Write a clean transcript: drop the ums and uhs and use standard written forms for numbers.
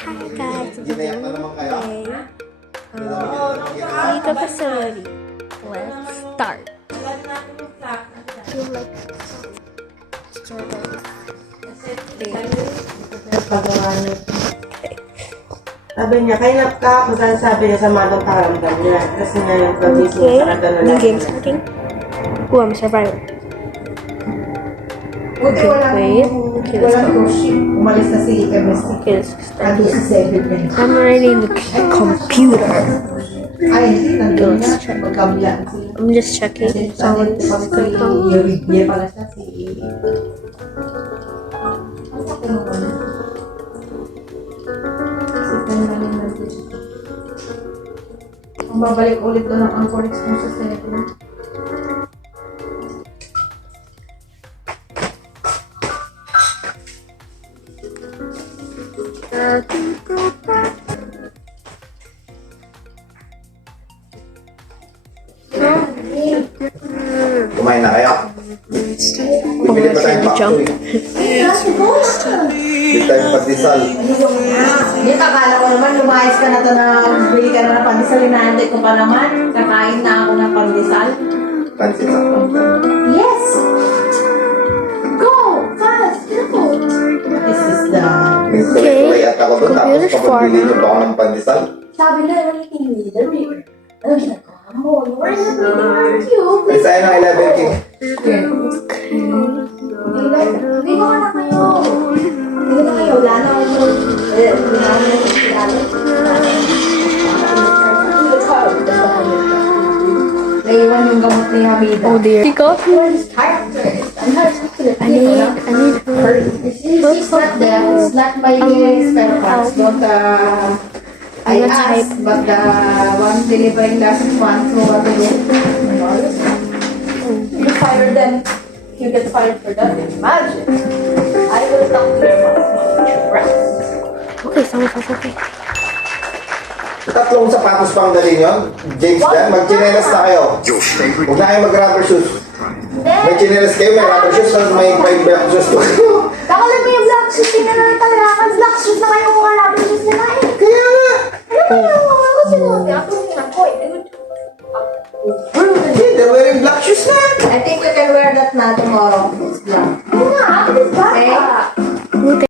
Hi guys, today Dito facility. Let's start. You like Sabi niya, kailap ka kung saan sabi niya sa madong paramdam niya. Kasi ngayon, pagising okay? sa kagano New game starting. Ooh, I'm a survivor. Buti Wait. Okay, let's go. Umalis na si MSC. Okay, let's start. Ando si David na. I'm already in the computer. Ay, hindi. Nandun Let's niya. check. Magkabila. I'm just checking. Someone's gonna come. Yoribye pala siya. Si... Babalik ulit doon ang Anchor Expo sa Telegram. Kumain na kayo? Bibili pa tayong Jump. Bibili tayong pandesal. Hindi, akala ko naman lumayas ka na to na bili ka na ng pandesal. Inaantay ko pa naman. Kakain na ako ng pandesal. Pansit sa pagkakas. Yes! Go! Fast! Go! This is the... Nagtuloy at ako doon, tapos Computer's kapag bili far niyo pa ako ng pandesal. Sabi na, wala yung leader. Ano siya? Come on, where's the meeting? Aren't you? Ay, sa'yo ng 11 king. Hindi ko na kayo. Hindi na kayo. Wala na ako. Wala na yung kilala. Naiwan yung gamot ni Hamida. Oh dear. Go. I need her. It's not there. It's not my spare parts. But I I'm gonna asked, but the one delivering doesn't want to what to do. You fire them. You get fired for that. Imagine. I will talk to your mom. Okay, someone's okay. Tatlong sapatos pang dalhin yun. James Dan, mag-chinelas na kayo. Huwag na kayo mag-rubber shoes. May chinelas kayo, may rubber shoes, tapos may black shoes to. Nakalag mo yung black shoes. Tingnan na lang talaga. Black shoes na kayo kung rubber shoes nila eh. Kaya nga. Ano ba yung mga kasi mo? Ako yung ako eh. Hey, they're wearing black shoes na. I think